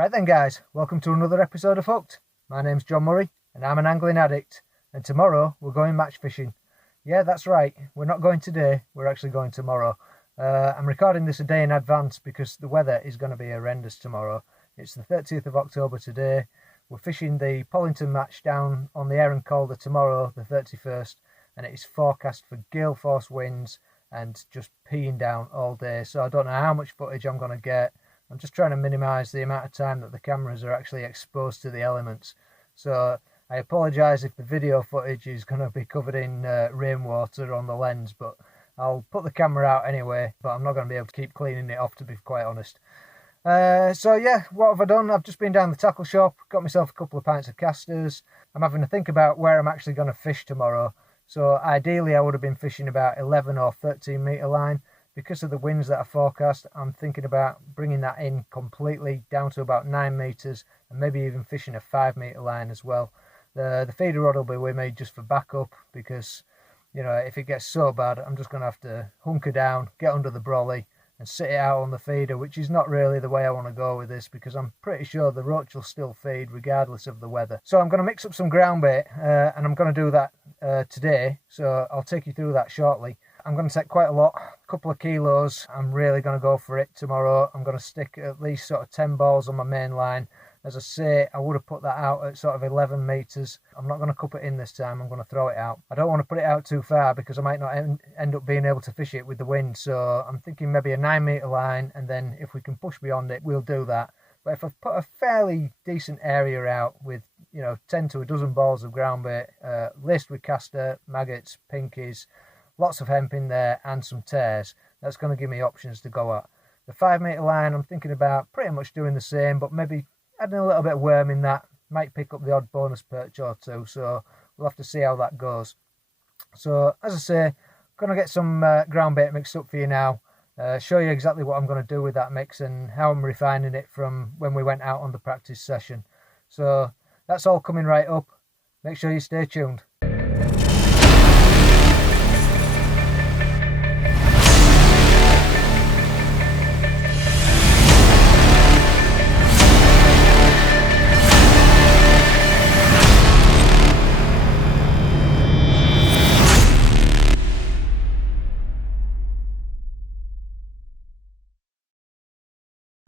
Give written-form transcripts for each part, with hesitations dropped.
Right then guys, welcome to another episode of Hooked. My name's John Murray and I'm an angling addict, and tomorrow we're going match fishing. Yeah, that's right, we're not going today, we're actually going tomorrow. I'm recording this a day in advance because the weather is going to be horrendous tomorrow. It's the 30th of October today. We're fishing the Pollington match down on the Aire and Calder tomorrow, the 31st, and it is forecast for gale force winds and just peeing down all day. So I don't know how much footage I'm going to get. I'm just trying to minimise the amount of time that the cameras are actually exposed to the elements. So I apologise if the video footage is going to be covered in rainwater on the lens, but I'll put the camera out anyway, but I'm not going to be able to keep cleaning it off, to be quite honest. So yeah, what have I done? I've just been down the tackle shop, got myself a couple of pints of casters. I'm having to think about where I'm actually going to fish tomorrow. So ideally I would have been fishing about 11 or 13 metre line. Because of the winds that are forecast, I'm thinking about bringing that in completely down to about 9 metres and maybe even fishing a 5 metre line as well. The feeder rod will be with me just for backup because, you know, if it gets so bad, I'm just going to have to hunker down, get under the brolly and sit it out on the feeder, which is not really the way I want to go with this because I'm pretty sure the roach will still feed regardless of the weather. So I'm going to mix up some ground bait and I'm going to do that today, so I'll take you through that shortly. I'm going to take quite a lot, a couple of kilos. I'm really going to go for it tomorrow. I'm going to stick at least sort of 10 balls on my main line. As I say, I would have put that out at sort of 11 metres. I'm not going to cup it in this time, I'm going to throw it out. I don't want to put it out too far because I might not end up being able to fish it with the wind. So I'm thinking maybe a 9 metre line, and then if we can push beyond it, we'll do that. But if I've put a fairly decent area out with, you know, 10 to a dozen balls of ground bait, laced with caster, maggots, pinkies, lots of hemp in there and some tears, that's going to give me options to go at. The 5 metre line, I'm thinking about pretty much doing the same, but maybe adding a little bit of worm in that, might pick up the odd bonus perch or two, so we'll have to see how that goes. So as I say, I'm going to get some ground bait mixed up for you now, show you exactly what I'm going to do with that mix and how I'm refining it from when we went out on the practice session. So that's all coming right up. Make sure you stay tuned.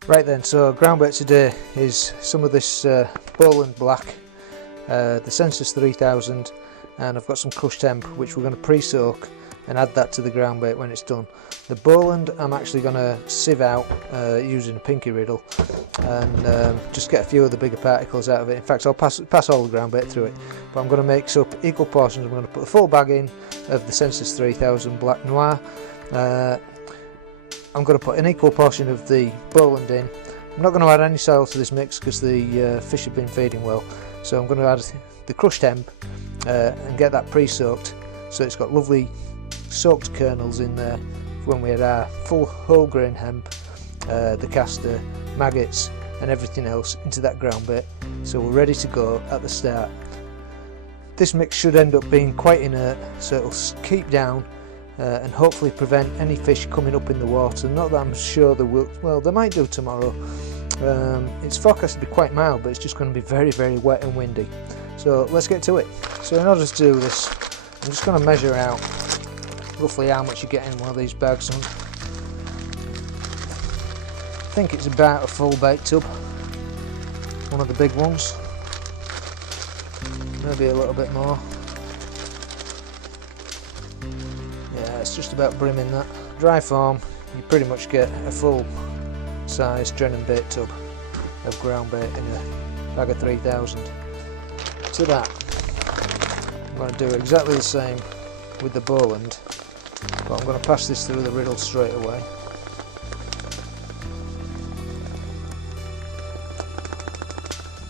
Right then, so ground bait today is some of this Bowland Black, the Census 3000, and I've got some crushed hemp which we're going to pre-soak and add that to the ground bait when it's done. The Bowland I'm actually going to sieve out using a pinky riddle and just get a few of the bigger particles out of it. In fact, I'll pass all the ground bait through it, but I'm going to mix up equal portions. I'm going to put the full bag in of the Census 3000 Black Noir. I'm going to put an equal portion of the Bowland in. I'm not going to add any soil to this mix because the fish have been feeding well. So I'm going to add the crushed hemp and get that pre-soaked so it's got lovely soaked kernels in there when we had our full whole grain hemp, the caster, maggots and everything else into that ground bait. So we're ready to go at the start. This mix should end up being quite inert, so it'll keep down and hopefully prevent any fish coming up in the water. Not that I'm sure they will, well, they might do tomorrow. It's forecast to be quite mild, but it's just going to be very, very wet and windy. So let's get to it. So in order to do this, I'm just going to measure out roughly how much you get in one of these bags. I think it's about a full bait tub, one of the big ones, maybe a little bit more. It's just about brimming that. Dry form, you pretty much get a full size Drennan bait tub of ground bait in a bag of 3000. To that, I'm going to do exactly the same with the Bowland, but I'm going to pass this through the riddle straight away.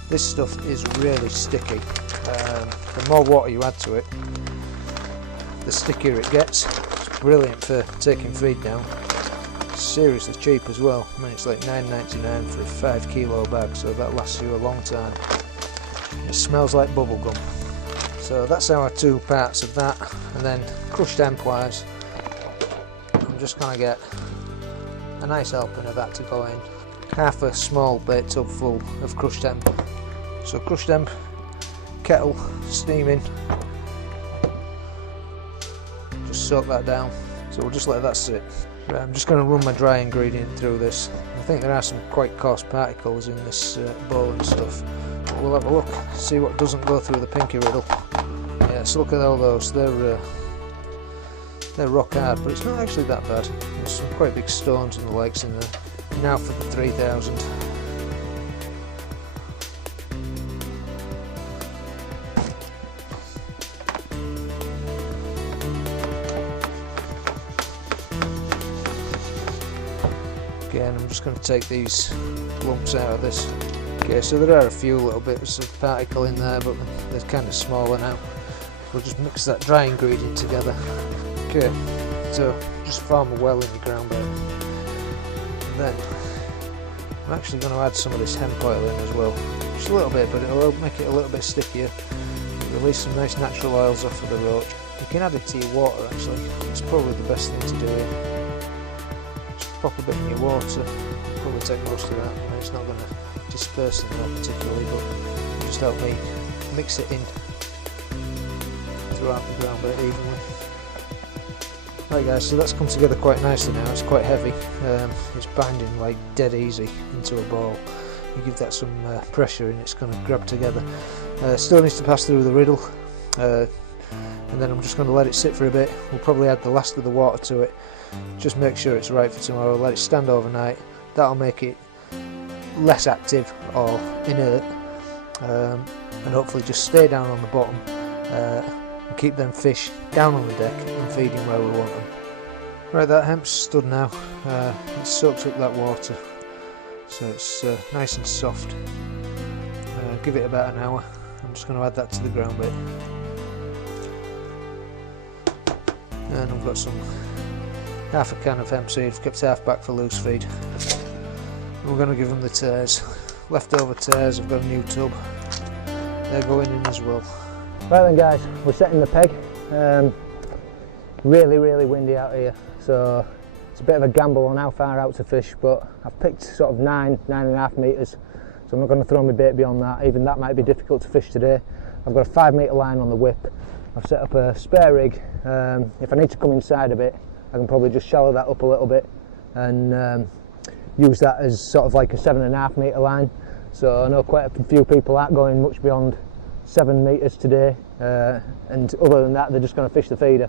This stuff is really sticky. The more water you add to it, the stickier it gets. It's brilliant for taking feed down. It's seriously cheap as well. I mean, it's like $9.99 for a 5 kilo bag, so that lasts you a long time. It smells like bubblegum. So that's our 2 parts of that, and then crushed hemp wise, I'm just going to get a nice helping of that to go in. half a small bait tub full of crushed hemp. So crushed hemp, kettle, steaming, just soak that down. So we'll just let that sit. Right, I'm just going to run my dry ingredient through this. I think there are some quite coarse particles in this bowl and stuff. But we'll have a look, see what doesn't go through the pinky riddle. Yeah, so look at all those, they're rock hard, but it's not actually that bad. There's some quite big stones and the likes in there. Now for the 3000. Again, I'm just going to take these lumps out of this. Okay, so there are a few little bits of particle in there, but they're kind of smaller now. We'll just mix that dry ingredient together. Okay, so just form a well in your ground bait. And then I'm actually going to add some of this hemp oil in as well. Just a little bit, but it'll make it a little bit stickier. Release some nice natural oils off of the roach. You can add it to your water actually. It's probably the best thing to do here. Just pop a bit in your water. It'll probably take most of that. I mean, it's not going to disperse in that particularly, but it'll just help me mix it in throughout the ground bait evenly. Right guys, so that's come together quite nicely now. It's quite heavy. It's binding like dead easy into a ball. You give that some pressure and it's going to grab together. Still needs to pass through the riddle, and then I'm just going to let it sit for a bit. We'll probably add the last of the water to it. Just make sure it's right for tomorrow. Let it stand overnight. That'll make it less active or inert, and hopefully just stay down on the bottom. And keep them fish down on the deck and feeding where we want them. Right, that hemp's stood now. It soaks up that water, so it's nice and soft. Give it about an hour. I'm just going to add that to the ground bait. And I've got some half a can of hemp seed. I've kept half back for loose feed. We're going to give them the tares. Leftover tares, I've got a new tub. They're going in as well. Right then guys, we're setting the peg. Really windy out here, so it's a bit of a gamble on how far out to fish, but I've picked sort of 9.5 metres, so I'm not going to throw my bait beyond that. Even that might be difficult to fish today. I've got a 5 metre line on the whip. I've set up a spare rig. If I need to come inside a bit, I can probably just shallow that up a little bit and use that as sort of like a 7.5 metre line. So I know quite a few people aren't going much beyond 7 metres today, and other than that they're just going to fish the feeder.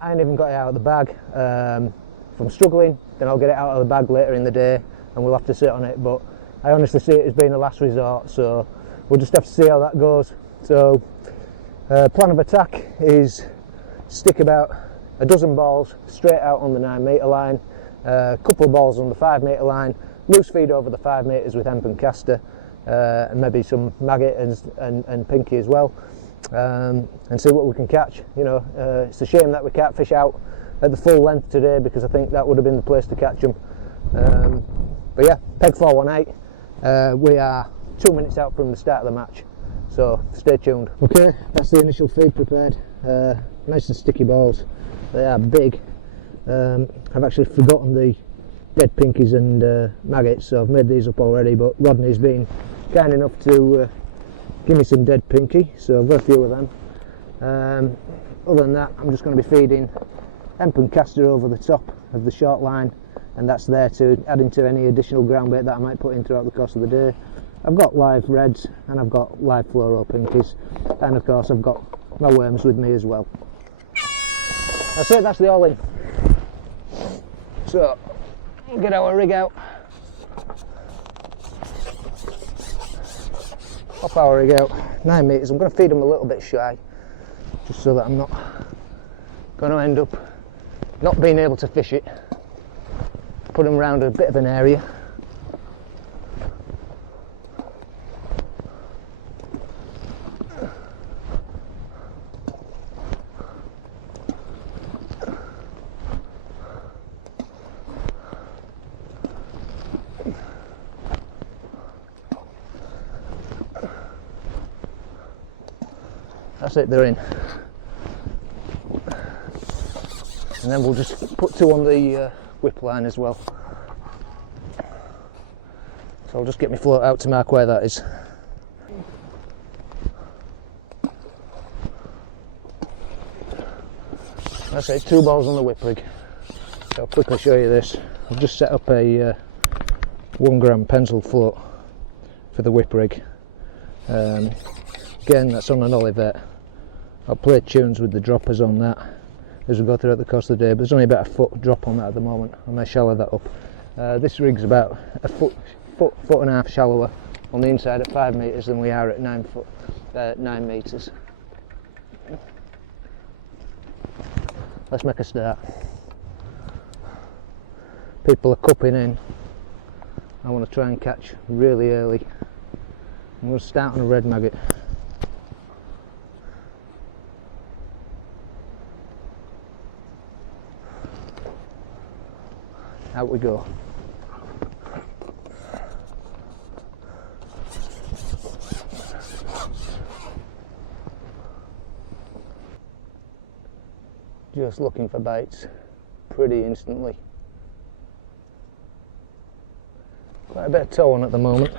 I ain't even got it out of the bag. If I'm struggling, then I'll get it out of the bag later in the day and we'll have to sit on it, but I honestly see it as being a last resort, so we'll just have to see how that goes. So plan of attack is stick about a dozen balls straight out on the 9 metre line, a couple of balls on the 5 metre line, loose feed over the 5 metres with hemp and caster, and maybe some maggot and pinky as well, and see what we can catch. You know, it's a shame that we can't fish out at the full length today, because I think that would have been the place to catch them. But yeah, peg 418. We are 2 minutes out from the start of the match, so stay tuned. Okay, that's the initial feed prepared. Nice and sticky balls. They are big. I've actually forgotten the dead pinkies and maggots, so I've made these up already, but Rodney's been kind enough to give me some dead pinky, so I've got a few of them. Other than that, I'm just going to be feeding hemp and caster over the top of the short line, and that's there to add into any additional ground bait that I might put in throughout the course of the day. I've got live reds and I've got live fluoro pinkies, and of course I've got my worms with me as well. That's it, that's the all in. So we'll get our rig out, pop our rig out. 9 metres. I'm going to feed them a little bit shy, just so that I'm not going to end up not being able to fish it. Put them around a bit of an area. That's it, they're in. And then we'll just put 2 on the whip line as well. So I'll just get my float out to mark where that is. That's it, 2 balls on the whip rig. So I'll quickly show you this. I've just set up a 1 gram pencil float for the whip rig. Again, that's on an Olivet. I'll play tunes with the droppers on that as we go throughout the course of the day, but there's only about a foot drop on that at the moment. I may shallow that up. This rig's about a foot and a half shallower on the inside at 5 metres than we are at 9 metres. Let's make a start. People are cupping in. I want to try and catch really early. I'm going to start on a red maggot. Out we go. Just looking for bites pretty instantly. Quite a bit of tow on at the moment.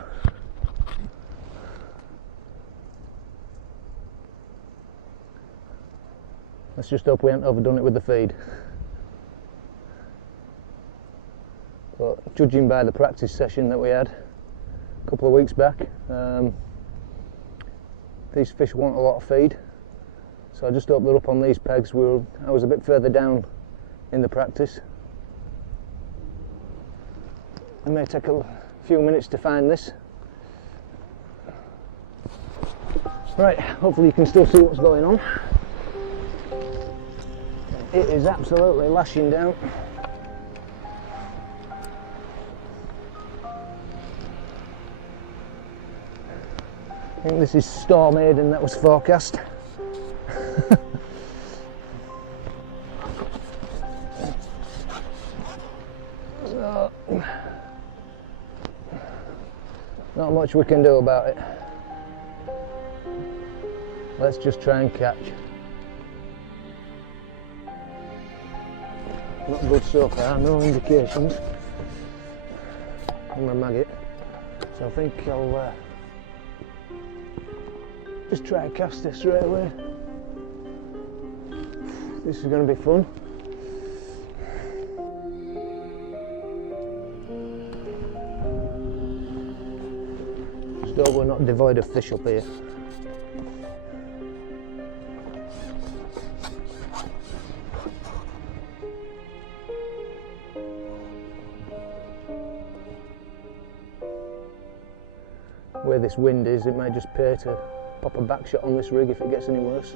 Let's just hope we haven't overdone it with the feed. But judging by the practice session that we had a couple of weeks back, these fish want a lot of feed. So I just hope they're up on these pegs. I was a bit further down in the practice. It may take a few minutes to find this. Right, hopefully you can still see what's going on. It is absolutely lashing down. I think this is storm Aiden that was forecast. So, not much we can do about it. Let's just try and catch. Not good so far, no indications on the maggot. So I think I'll just try and cast this straight away. This is going to be fun. Just hope we're not devoid of fish up here. Where this wind is, it might just pay to pop a back shot on this rig if it gets any worse.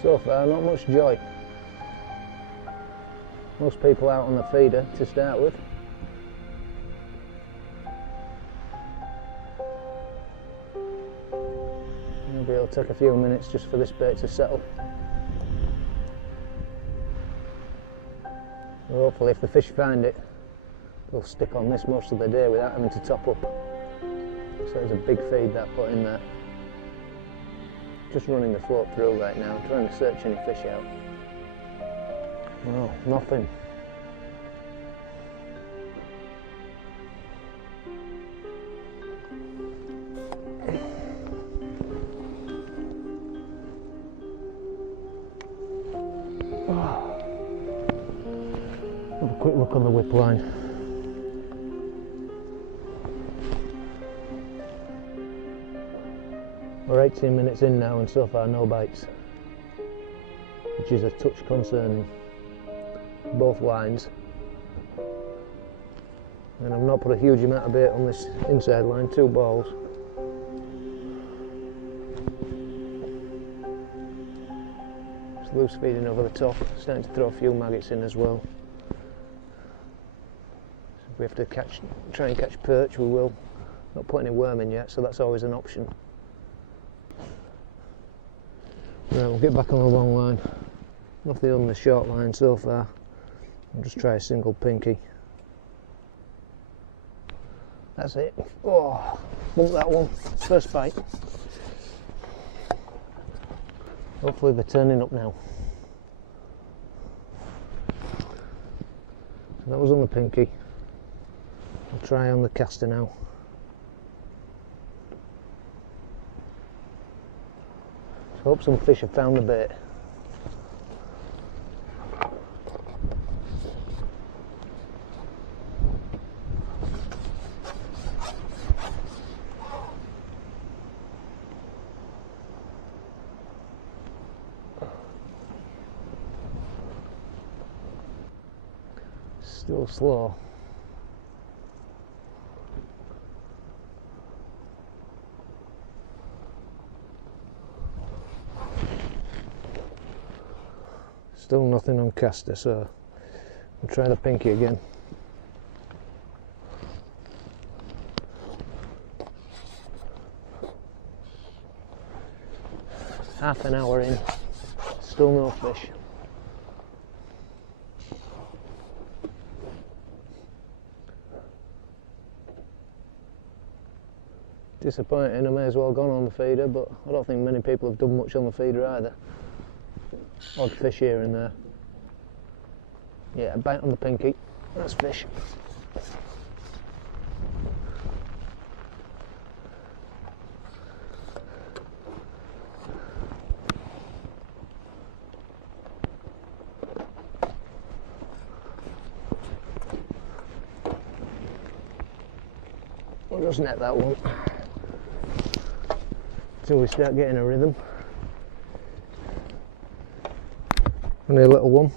So far, not much joy. Most people out on the feeder to start with. Maybe it'll take a few minutes just for this bait to settle. Well, hopefully if the fish find it, they'll stick on this most of the day without having to top up. So it's a big feed that put in there. Just running the float through right now, trying to search any fish out. Well, nothing. Have a quick look on the whip line. We're 18 minutes in now and so far no bites, which is a touch concerning. Both lines. And I've not put a huge amount of bait on this inside line, 2 balls. Just loose feeding over the top, starting to throw a few maggots in as well. So if we have to try and catch perch, we will. Not put any worm in yet, so that's always an option. Right, we'll get back on the long line. Nothing on the short line so far. I'll just try a single pinky. That's it. Oh, bumped that one. First bite. Hopefully they're turning up now. That was on the pinky. I'll try on the caster now. So hope some fish have found the bait. Still slow. Still nothing on caster, so we'll try the pinky again. Half an hour in, still no fish. Disappointing, I may as well have gone on the feeder, but I don't think many people have done much on the feeder either. Odd fish here and there. Yeah, a bite on the pinky, that's fish. We'll just net that one until we start getting a rhythm. Only a little one.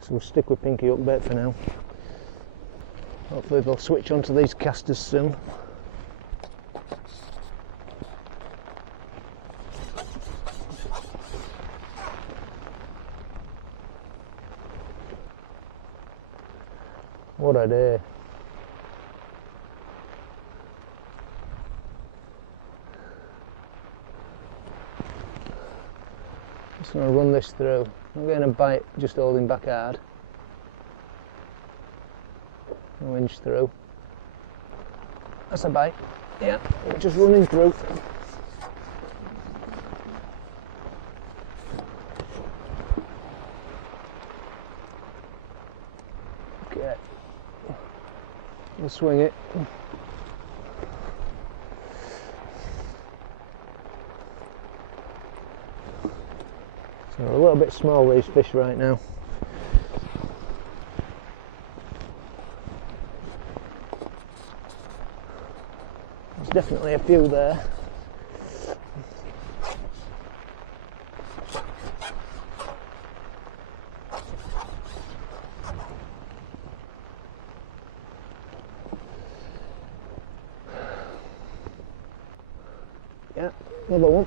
So we'll stick with pinky up bait for now. Hopefully they'll switch onto these casters soon. What a day. Just going to run this through. I'm getting a bite, just holding back hard. No inch through. That's a bite. Yeah, just running through. Okay. We'll swing it. So a little bit small, these fish right now. There's definitely a few there. Yeah, another one.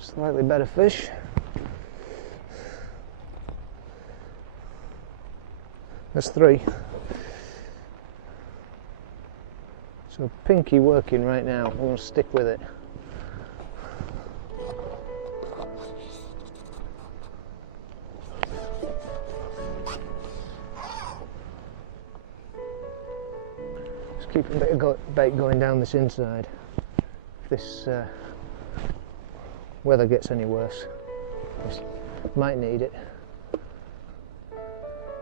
Slightly better fish. That's three. So pinky working right now. I'm going to stick with it. Just keep a bit of bait going down this inside. If this weather gets any worse, might need it.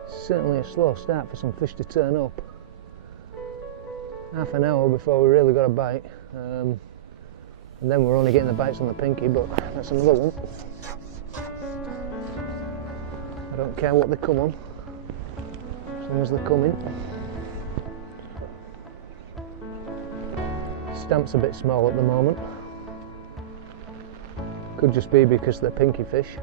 Certainly a slow start for some fish to turn up. Half an hour before we really got a bite, and then we're only getting the bites on the pinky, but that's another one. I don't care what they come on, as long as they're coming. Stamp's a bit small at the moment. Could just be because they're pinky fish.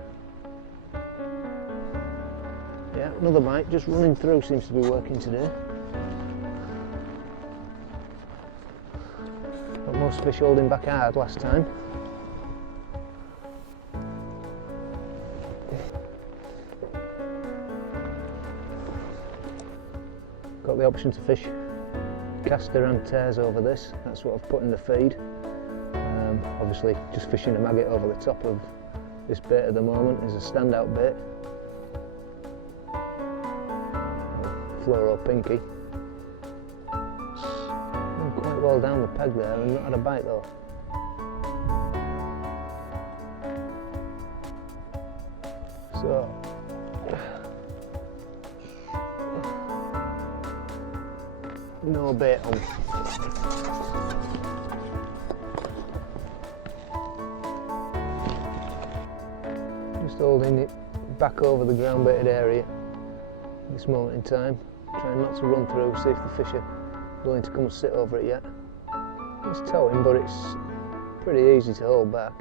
Yeah, another bite, just running through seems to be working today. Got most fish holding back hard last time. Got the option to fish caster and tears over this, that's what I've put in the feed. Obviously just fishing a maggot over the top of this bait at the moment is a standout bait. Fluoro pinky. well down the peg there and not had a bite though. So no bait on. Just holding it back over the ground baited area at this moment in time, trying not to run through, see if the fish are willing to come and sit over it yet. It's towing, but it's pretty easy to hold back.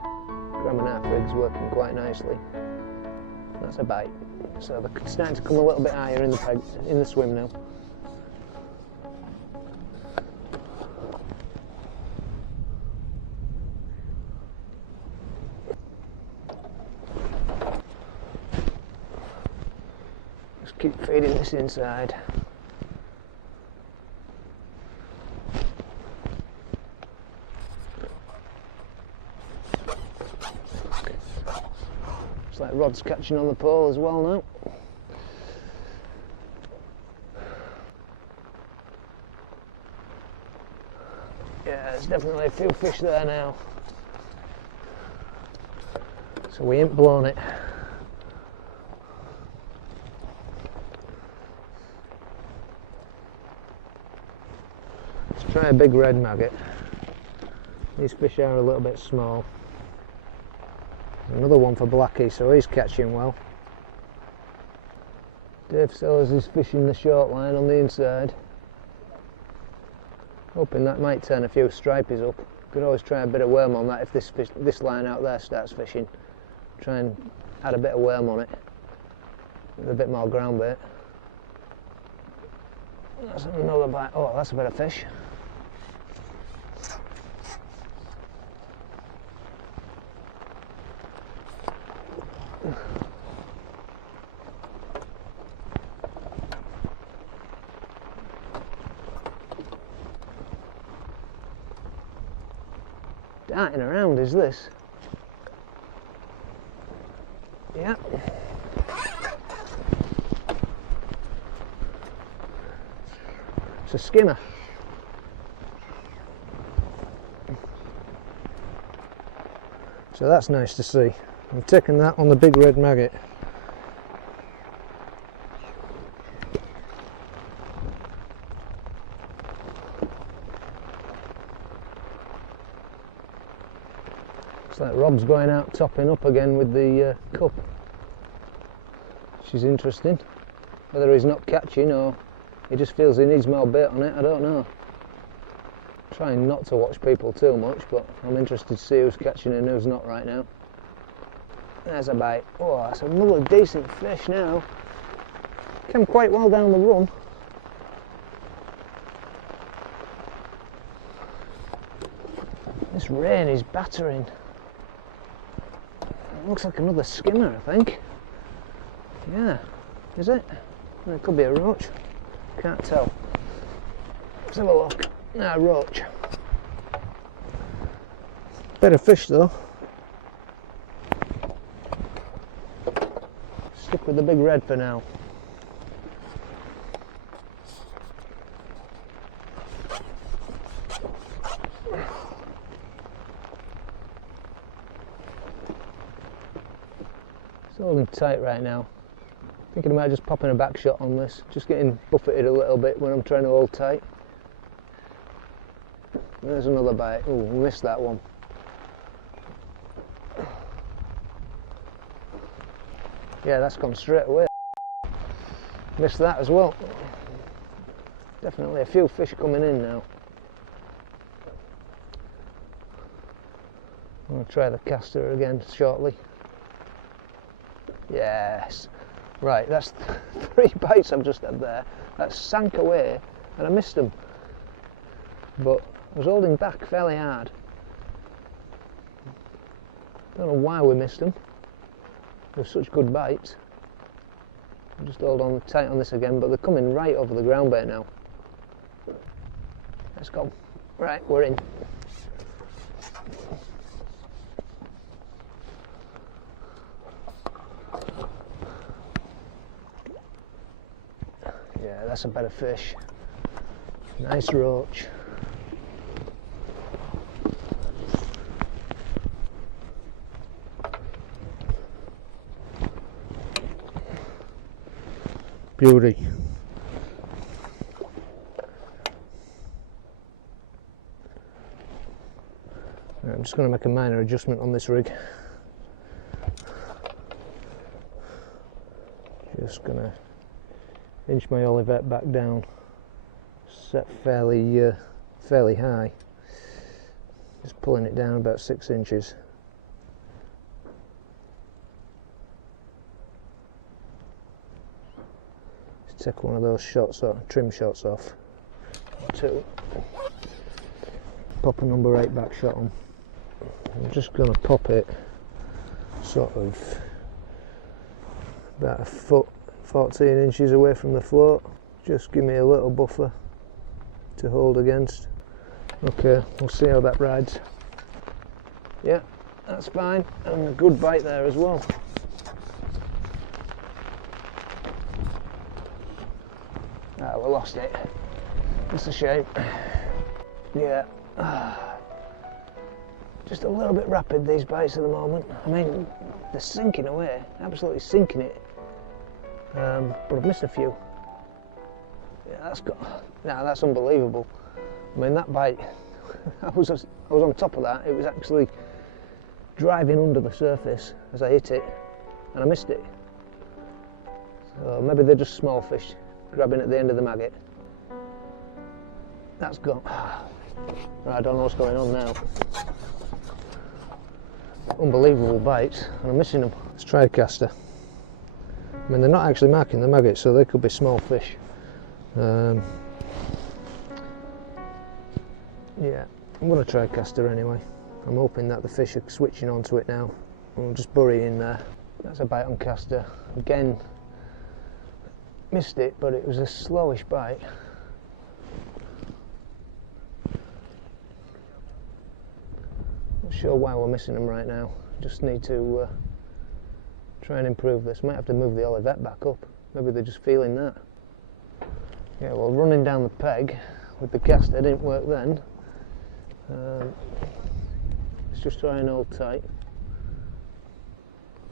Gram&a-half rig's working quite nicely. That's a bite. So they're starting to come a little bit higher in the swim now. Just keep feeding this inside. Looks like rod's catching on the pole as well now. Yeah, there's definitely a few fish there now. So we ain't blown it. Let's try a big red maggot. These fish are a little bit small. Another one for Blackie, so he's catching well. Dave Sellers is fishing the short line on the inside. Hoping that might turn a few stripies up. Could always try a bit of worm on that if this line out there starts fishing. Try and add a bit of worm on it with a bit more ground bait. That's another bite. Oh, that's a bit of fish. Darting around is this? Yeah. It's a skimmer. So that's nice to see. I'm taking that on the big red maggot. Looks like Rob's going out topping up again with the cup, which is interesting. Whether he's not catching or he just feels he needs more bait on it, I don't know. Trying not to watch people too much, but I'm interested to see who's catching and who's not right now. There's a bite. Oh, that's another decent fish now. Came quite well down the run. This rain is battering. It looks like another skimmer, I think. Yeah, is it? It could be a roach. Can't tell. Let's have a look. Ah, roach. Better fish though. Stick with the big red for now. It's holding tight right now. Thinking about just popping a back shot on this, just getting buffeted a little bit when I'm trying to hold tight. There's another bite. Oh, missed that one. Yeah, that's gone straight away. Missed that as well. Definitely a few fish coming in now. I'm going to try the caster again shortly. Yes. Right, that's 3 bites I've just had there. That sank away and I missed them. But I was holding back fairly hard. Don't know why we missed them. They're such good bites. I'll just hold on tight on this again, but they're coming right over the ground bait now. Let's go. Right, we're in. Yeah, that's a better fish. Nice roach. beauty. Right, I'm just going to make a minor adjustment on this rig. Just going to inch my Olivet back down, set fairly high. Just pulling it down about 6 inches. Just take one of those shots or trim shots off. 2. Pop a number 8 back shot on. I'm just going to pop it sort of about a foot, 14 inches away from the float. Just give me a little buffer to hold against. Okay, we'll see how that rides. Yeah, that's fine, and a good bite there as well. Ah, we lost it. It's a shame. Yeah. Just a little bit rapid, these bites at the moment. I mean, they're sinking away, absolutely sinking it. But I've missed a few. Yeah, that's unbelievable. I mean, that bite, I was on top of that. It was actually driving under the surface as I hit it, and I missed it. So maybe they're just small fish grabbing at the end of the maggot. That's gone. Right, I don't know what's going on now. Unbelievable bites, and I'm missing them. Let's try a caster. I mean, they're not actually marking the maggot, so they could be small fish. Yeah, I'm going to try a caster anyway. I'm hoping that the fish are switching onto it now. We'll just bury in there. That's a bite on caster. Again, missed it, but it was a slowish bite. Not sure why we're missing them right now. Just need to try and improve this. Might have to move the Olivet back up. Maybe they're just feeling that. Yeah, well, running down the peg with the caster didn't work then. Let's just try and hold tight.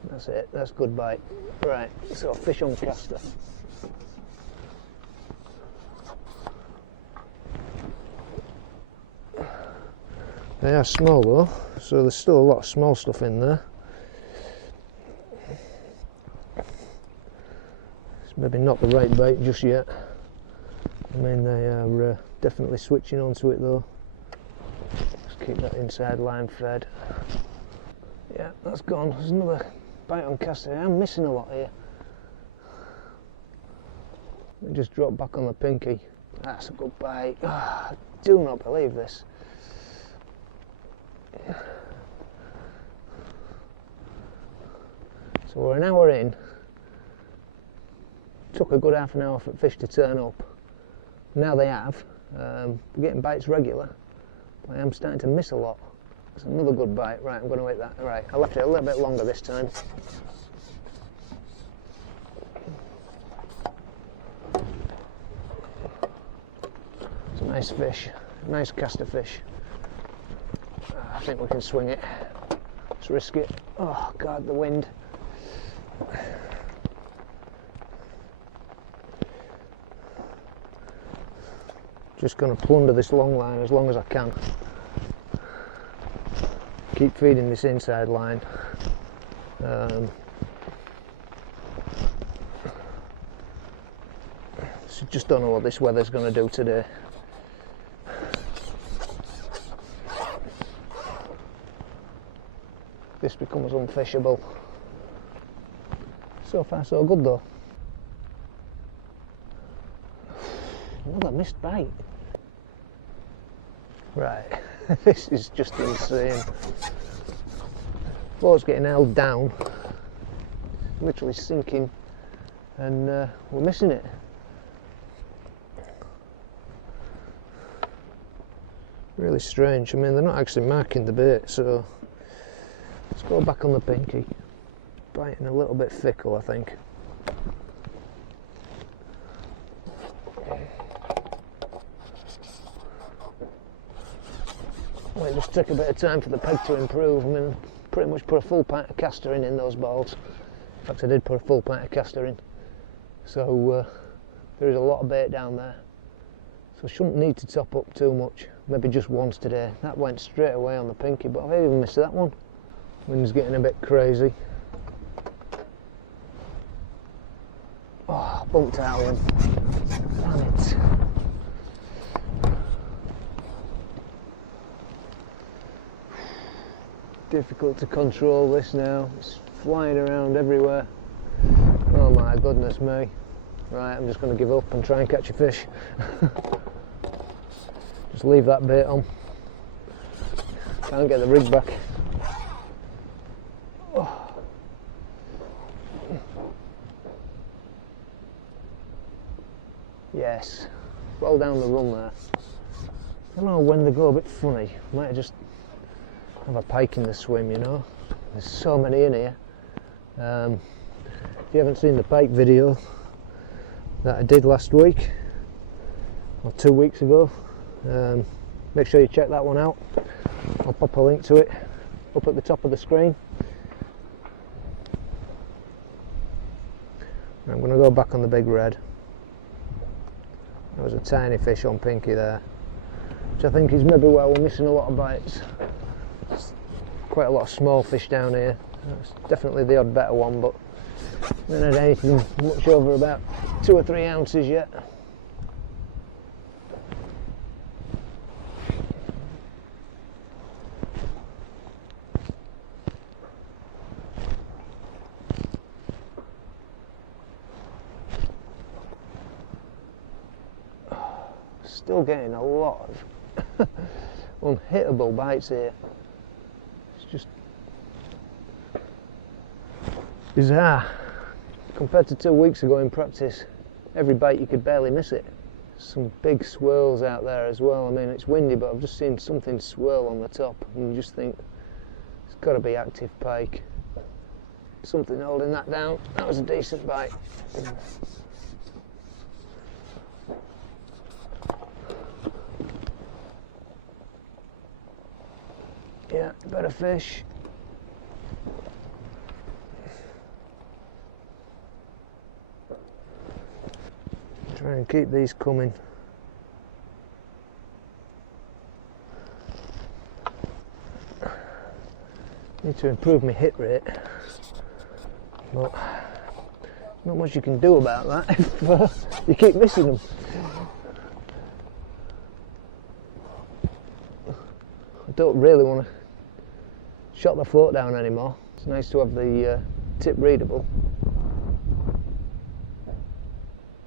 That's it, that's a good bite. Right, so fish on caster. They are small though, so there's still a lot of small stuff in there. It's maybe not the right bait just yet. I mean, they are definitely switching onto it though. Just keep that inside line fed. Yeah, that's gone. There's another bite on caster. I'm missing a lot here. Let me just drop back on the pinky. That's a good bite. Oh, I do not believe this. So we're an hour in. Took a good half an hour for fish to turn up. Now they have. We're getting bites regular, but I am starting to miss a lot. It's another good bite. Right, I'm going to eat that. Right, I left it a little bit longer this time. It's a nice fish, nice caster fish. I think we can swing it. Let's risk it. Oh God, the wind. Just going to plunder this long line as long as I can. Keep feeding this inside line. So just don't know what this weather's going to do today. This becomes unfishable. So far so good though. Another missed bite. Right, this is just insane. Float's getting held down, literally sinking, and we're missing it. Really strange. I mean, they're not actually marking the bait, so let's go back on the pinky. Biting a little bit fickle, I think. Well, it just took a bit of time for the peg to improve. I mean, pretty much put a full pint of caster in those balls. In fact, I did put a full pint of caster in. So There is a lot of bait down there, so I shouldn't need to top up too much. Maybe just once today. That went straight away on the pinky, but I've even missed that one. Wind's getting a bit crazy. Oh, bumped out one. Damn it. Difficult to control this now. It's flying around everywhere. Oh my goodness me. Right, I'm just going to give up and try and catch a fish. Just leave that bait on. Can't get the rig back. Oh. Yes, well down the run there. I don't know when they go a bit funny. Might have just have a pike in the swim, you know. There's so many in here. If you haven't seen the pike video that I did last week or 2 weeks ago, make sure you check that one out. I'll pop a link to it up at the top of the screen. I'm going to go back on the big red. There was a tiny fish on pinky there, which I think is maybe why we're missing a lot of bites. Quite a lot of small fish down here. That's definitely the odd better one, but we haven't had anything much over about 2 or 3 ounces yet. Still getting a lot of unhittable bites here. It's just bizarre. Compared to 2 weeks ago in practice, every bite you could barely miss it. Some big swirls out there as well. I mean, it's windy, but I've just seen something swirl on the top, and you just think it's got to be active pike. Something holding that down. That was a decent bite. Yeah, better fish. Try and keep these coming. Need to improve my hit rate, but not much you can do about that if you keep missing them. I don't really want to shut the float down anymore. It's nice to have the tip readable.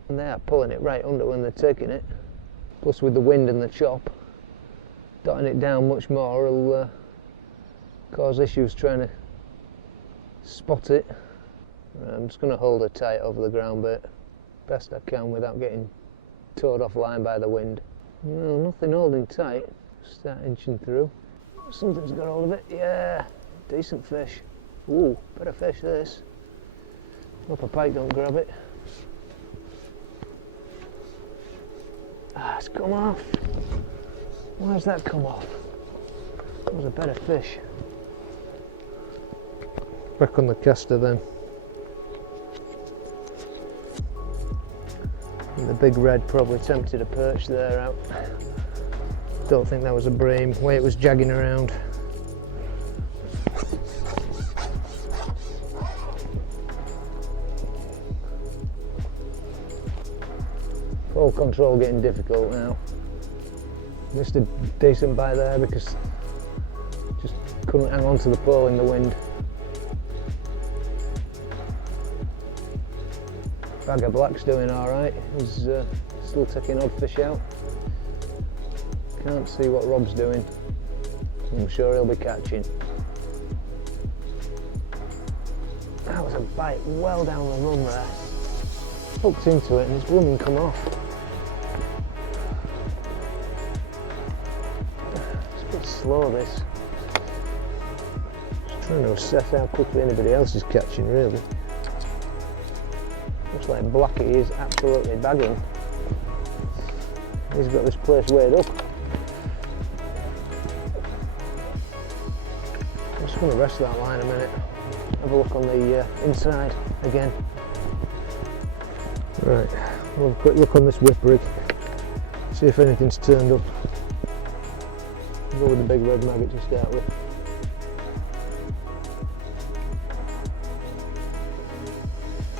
And they are pulling it right under when they're taking it. Plus with the wind and the chop, dotting it down much more will cause issues trying to spot it. I'm just going to hold it tight over the ground bait best I can without getting towed off line by the wind. No, nothing holding tight. Start inching through. Something's got hold of it. Yeah, decent fish. Ooh, better fish this. Hope a pike don't grab it. Ah, it's come off. Why has that come off? That was a better fish. Back on the caster then. And the big red probably tempted a perch there out. Don't think that was a bream, the way it was jagging around. Pole control getting difficult now. Missed a decent bite there because just couldn't hang on to the pole in the wind. Bag of black's doing alright, he's still taking odd fish out. Can't see what Rob's doing. I'm sure he'll be catching. That was a bite well down the run there. Hooked into it and it's blooming come off. It's a bit slow this. Just trying to assess how quickly anybody else is catching really. Looks like Blackie is absolutely bagging. He's got this place weighed up. I'm just going to rest that line a minute. Have a look on the inside again. Right, We'll have a quick look on this whip rig, see if anything's turned up. We'll go with the big red maggot to start with.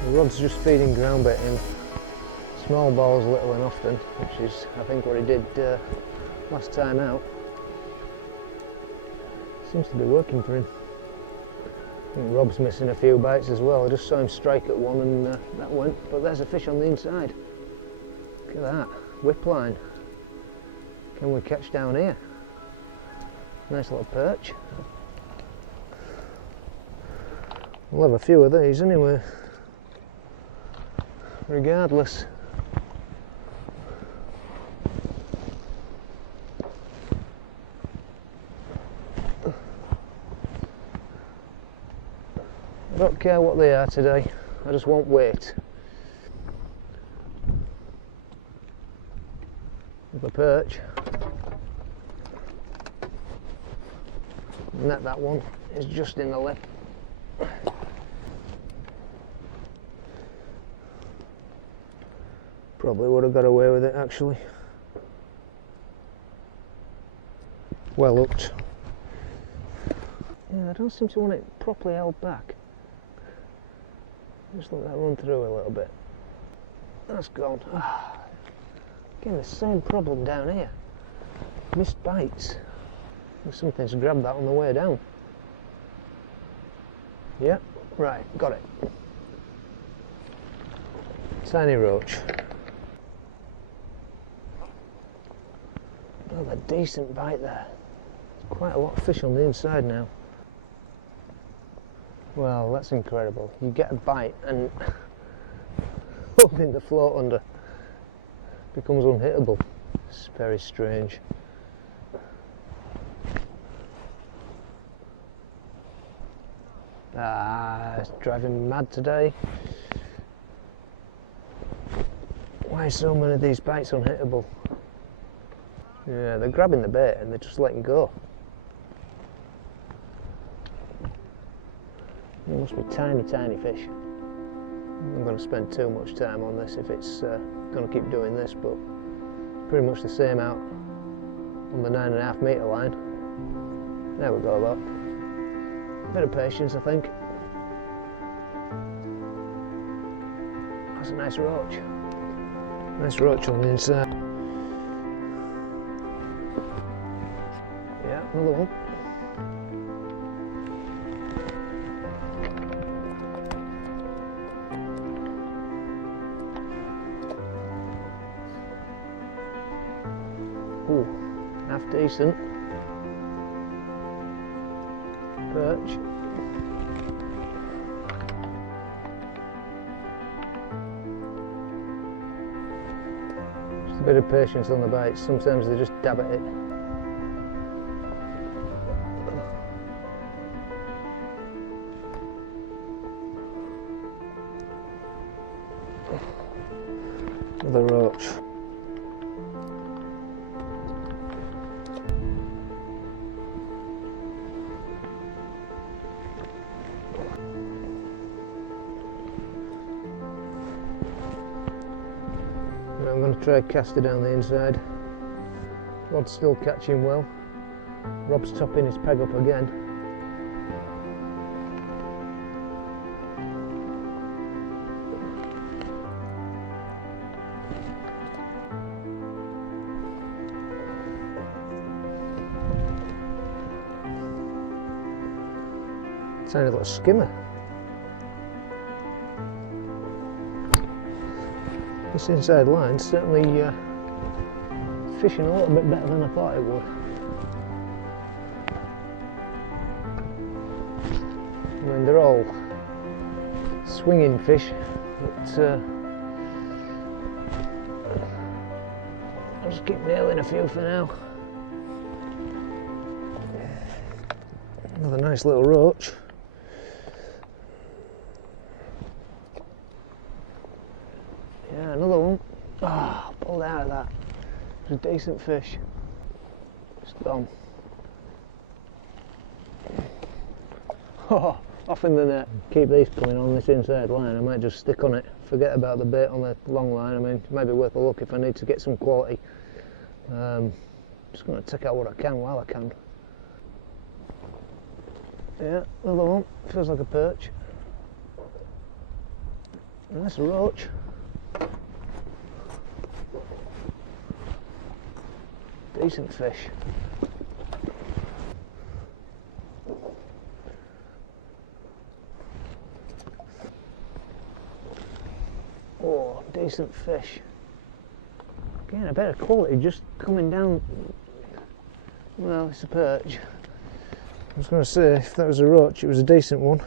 The rod's just feeding groundbait in. Small balls little and often, which is I think what he did last time out. Seems to be working for him. I think Rob's missing a few bites as well. I just saw him strike at one and that went, but there's a fish on the inside. Look at that, whip line. Can we catch down here? Nice little perch. We'll have a few of these anyway. Regardless. I don't care what they are today, I just want weight. The perch. And that one is just in the lip. Probably would have got away with it actually. Well hooked. Yeah, I don't seem to want it properly held back. Just let that run through a little bit. That's gone. Again, the same problem down here. Missed bites. Something's grabbed that on the way down. Yep, right, got it. Tiny roach. Another decent bite there. There's quite a lot of fish on the inside now. Well, that's incredible. You get a bite and holding the float under becomes unhittable. It's very strange. It's driving me mad today. Why are so many of these bites unhittable? Yeah, they're grabbing the bait and they're just letting go. It must be tiny, tiny fish. I'm going to spend too much time on this if it's going to keep doing this, but pretty much the same out on the 9.5 metre line. There we go, though. Bit of patience, I think. That's a nice roach. Nice roach on the inside. Yeah, another one. Ooh, half decent. Perch. Just a bit of patience on the bites. Sometimes they just dab at it. Another roach. I'm going to try cast it down the inside. Rod's still catching well. Rob's topping his peg up again. Tiny little skimmer. This inside line's certainly fishing a little bit better than I thought it would. I mean, they're all swinging fish, but I'll just keep nailing a few for now. Another nice little roach. Yeah, another one. Ah, pulled out of that. It was a decent fish. It's gone. Oh, off in the net. Keep these coming on this inside line. I might just stick on it, forget about the bait on the long line. I mean, it might be worth a look if I need to get some quality. Just going to take out what I can while I can. Yeah, another one. Feels like a perch. Nice roach. Decent fish. Oh, decent fish. Again, a bit of quality just coming down. Well, it's a perch. I was going to say, if that was a roach, it was a decent one.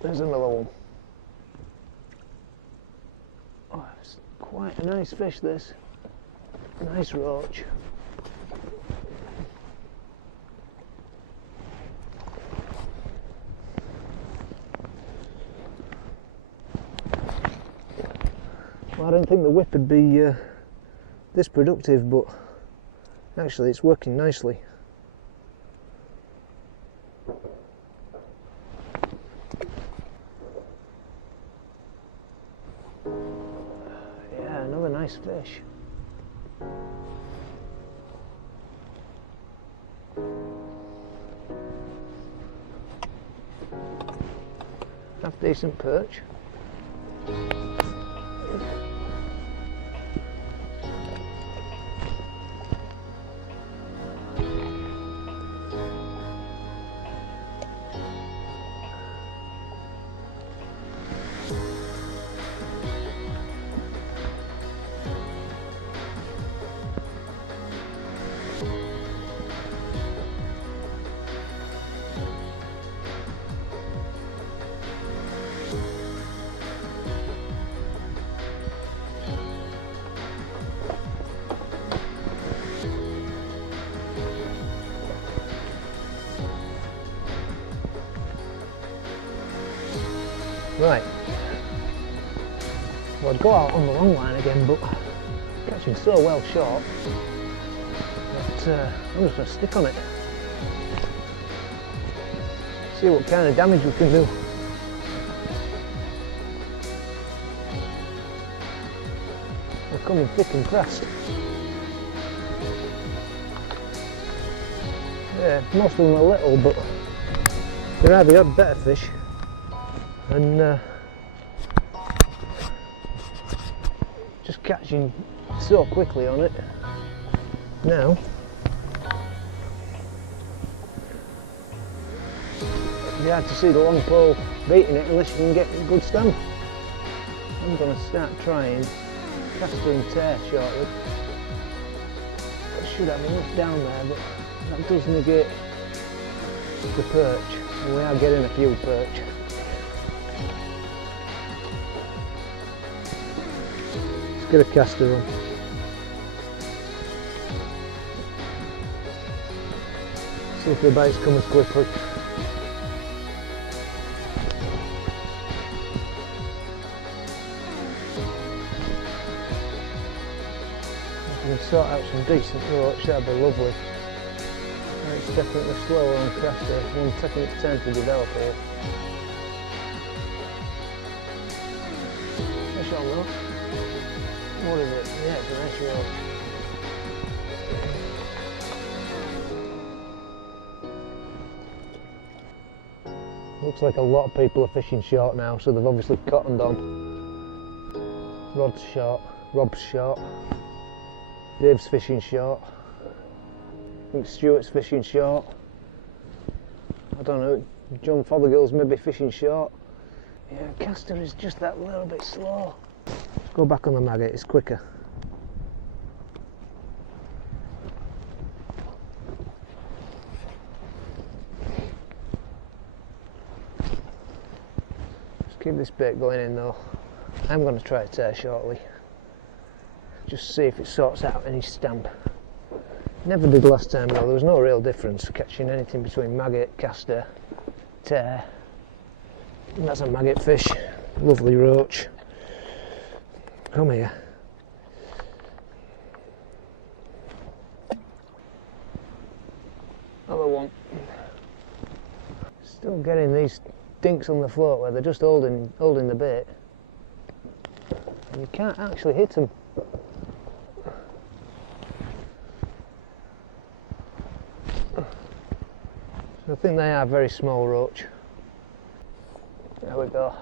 There's another one. Oh, it's quite a nice fish, this. Nice roach. Well, I didn't think the whip would be this productive, but actually it's working nicely. Yeah, another nice fish. Half decent perch. Right, well, I'd go out on the long line again, but catching so well short that I'm just going to stick on it. See what kind of damage we can do. They're coming thick and fast. Yeah, most of them are little, but there are the odd better fish. And just catching so quickly on it now. It's hard to see the long pole beating it unless you can get a good stamp. I'm going to start trying caster and tear shortly. I should have enough down there, but that does negate the perch, and we are getting a few perch. Get a caster on. See if the bait's coming quickly. If we can sort out some decent roach, that'd be lovely. It's definitely slower on caster, one taking its time to develop here. Fish on though. What is it? Yeah, it's a nice roach. Looks like a lot of people are fishing short now, so they've obviously cottoned on. Rod's short, Rob's short, Dave's fishing short, I think Stuart's fishing short. I don't know, John Fothergill's maybe fishing short. Yeah, caster is just that little bit slow. Let's go back on the maggot, it's quicker. Just keep this bait going in though. I'm going to try a tear shortly. Just see if it sorts out any stamp. Never did last time though, there was no real difference catching anything between maggot, caster, tear. And that's a maggot fish, lovely roach. Come here. Another one. Still getting these dinks on the float where they're just holding the bait and you can't actually hit them. So I think they are very small roach. There we go.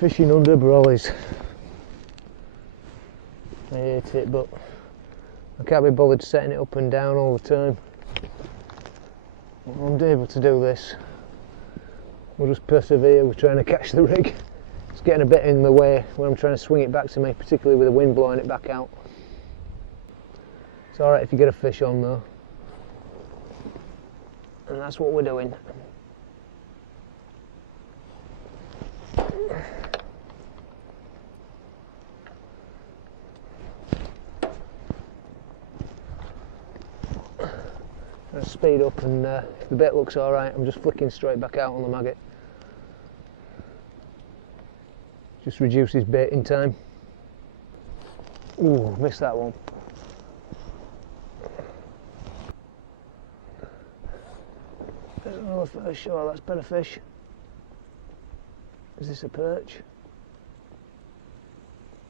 Fishing under brollies. I hate it, but I can't be bothered setting it up and down all the time. I'm able to do this. We'll just persevere with trying to catch the rig. It's getting a bit in the way when I'm trying to swing it back to me, particularly with the wind blowing it back out. It's alright if you get a fish on though. And that's what we're doing. Let's speed up, and if the bait looks alright, I'm just flicking straight back out on the maggot. Just reduces baiting time. Ooh, missed that one. There's another fish. Oh, that's better fish. Is this a perch?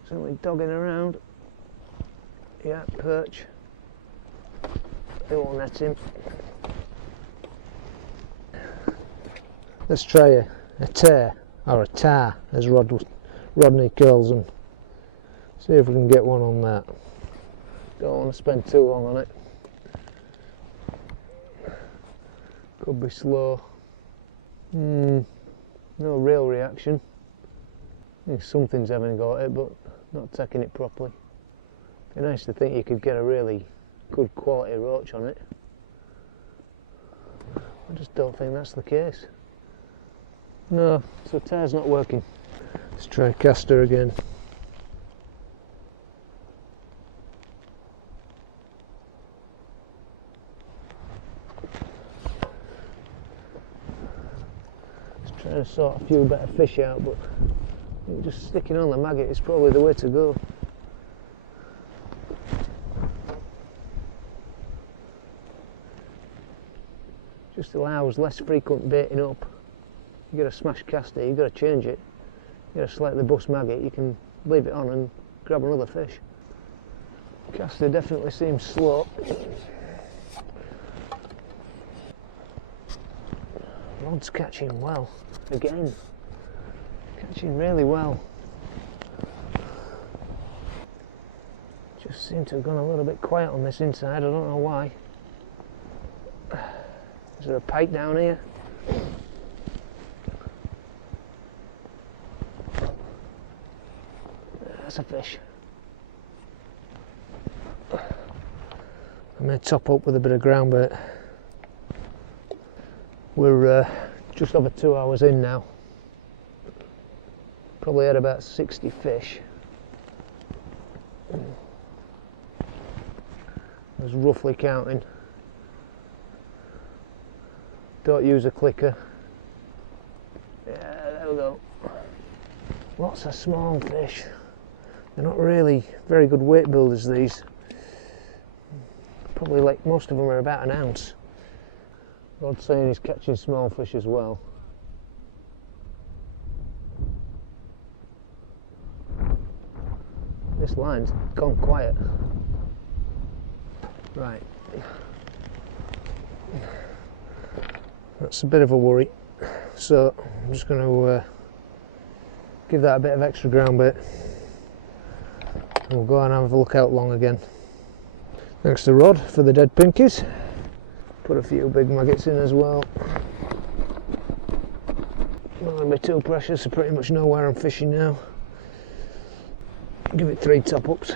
Certainly dogging around. Yeah, perch. It won't net him. Let's try a tear, or a tar, as Rodney calls them. See if we can get one on that. Don't want to spend too long on it. Could be slow. No real reaction. I think something's having got it, but not taking it properly. It'd be nice to think you could get a really good quality roach on it. I just don't think that's the case. No, so tear's not working. Let's try caster again. Just trying to sort a few better fish out, but I think just sticking on the maggot is probably the way to go. Just allows less frequent baiting up. You get a smash caster, you've got to change it. You get a slightly bust maggot, you can leave it on and grab another fish. Caster definitely seems slow. Rod's catching well, again. Catching really well. Just seem to have gone a little bit quiet on this inside, I don't know why. Is there a pike down here? That's a fish. I'm going to top up with a bit of groundbait. We're just over 2 hours in now. Probably had about 60 fish. I was roughly counting. Don't use a clicker. Yeah, there we go. Lots of small fish. They're not really very good weight builders, these. Probably like most of them are about an ounce. Rod's saying he's catching small fish as well. This line's gone quiet. Right. That's a bit of a worry, so I'm just going to give that a bit of extra ground bait and we'll go and have a look out long again. Thanks to Rod for the dead pinkies. Put a few big maggots in as well. Not going to be too precious, I pretty much know where I'm fishing now. Give it 3 top ups.